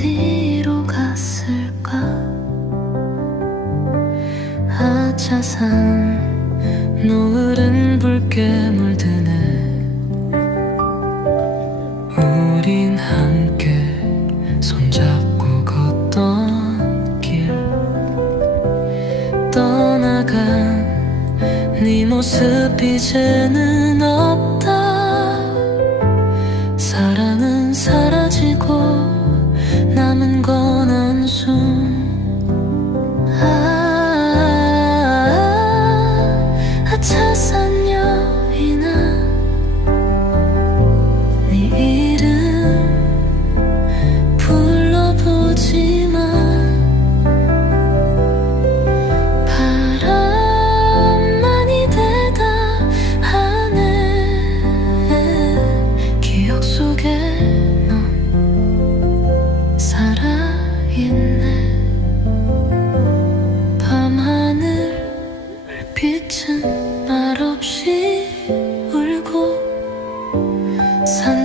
어디로 갔을까? 아, 하차산 노을은 붉게 물드네. 우린 함께 손잡고 걷던 길. 떠나간 네 모습 이제는 없 끝은 말없이 울고 산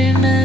in